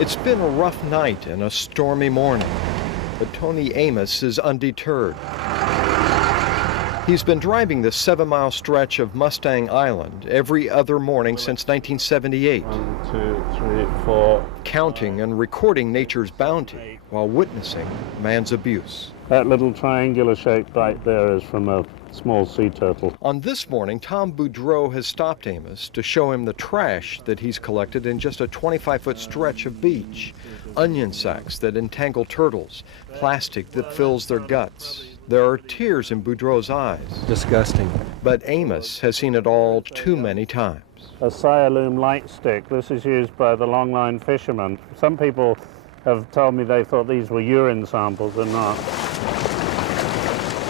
It's been a rough night and a stormy morning, but Tony Amos is undeterred. He's been driving the 7-mile stretch of Mustang Island every other morning since 1978. 1, 2, 3, 4. Counting and recording nature's bounty while witnessing man's abuse. That little triangular shape right there is from a small sea turtle. On this morning, Tom Boudreau has stopped Amos to show him the trash that he's collected in just a 25-foot stretch of beach. Onion sacks that entangle turtles, plastic that fills their guts. There are tears in Boudreau's eyes. Disgusting. But Amos has seen it all too many times. A Sialoom light stick. This is used by the longline fishermen. Some people have told me they thought these were urine samples. They're not.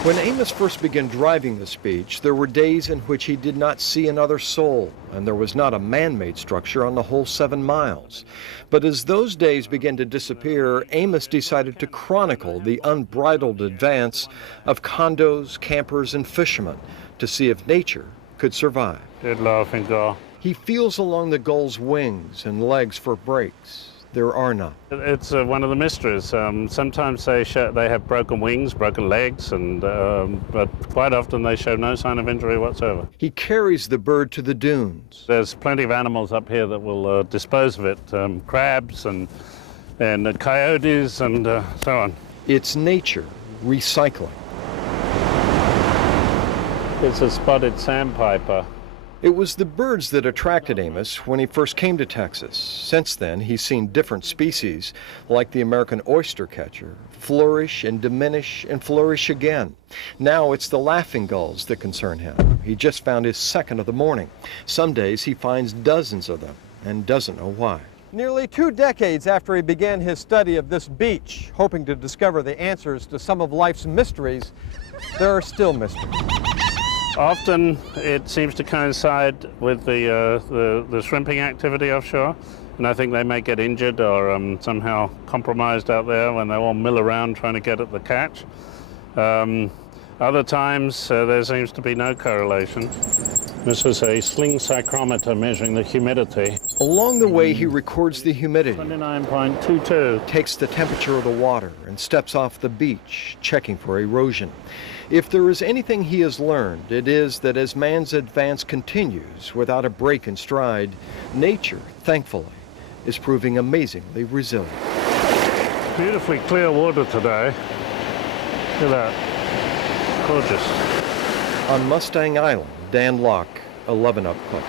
When Amos first began driving this beach, there were days in which he did not see another soul, and there was not a man-made structure on the whole 7 miles. But as those days began to disappear, Amos decided to chronicle the unbridled advance of condos, campers, and fishermen to see if nature could survive. Good laughing gull. He feels along the gull's wings and legs for brakes. There are none. It's one of the mysteries. Sometimes they have broken wings, broken legs, but quite often they show no sign of injury whatsoever. He carries the bird to the dunes. There's plenty of animals up here that will dispose of it, crabs and coyotes and so on. It's nature recycling. It's a spotted sandpiper. It was the birds that attracted Amos when he first came to Texas. Since then, he's seen different species, like the American oyster catcher, flourish and diminish and flourish again. Now it's the laughing gulls that concern him. He just found his second of the morning. Some days he finds dozens of them and doesn't know why. Nearly 2 decades after he began his study of this beach, hoping to discover the answers to some of life's mysteries, there are still mysteries. Often it seems to coincide with the shrimping activity offshore, and I think they may get injured or somehow compromised out there when they all mill around trying to get at the catch. Other times there seems to be no correlation. This is a sling psychrometer measuring the humidity. Along the way, he records the humidity, 29.22. takes the temperature of the water, and steps off the beach, checking for erosion. If there is anything he has learned, it is that as man's advance continues without a break in stride, nature, thankfully, is proving amazingly resilient. Beautifully clear water today. Look at that. Gorgeous. On Mustang Island, Dan Locke, 11 Up Close.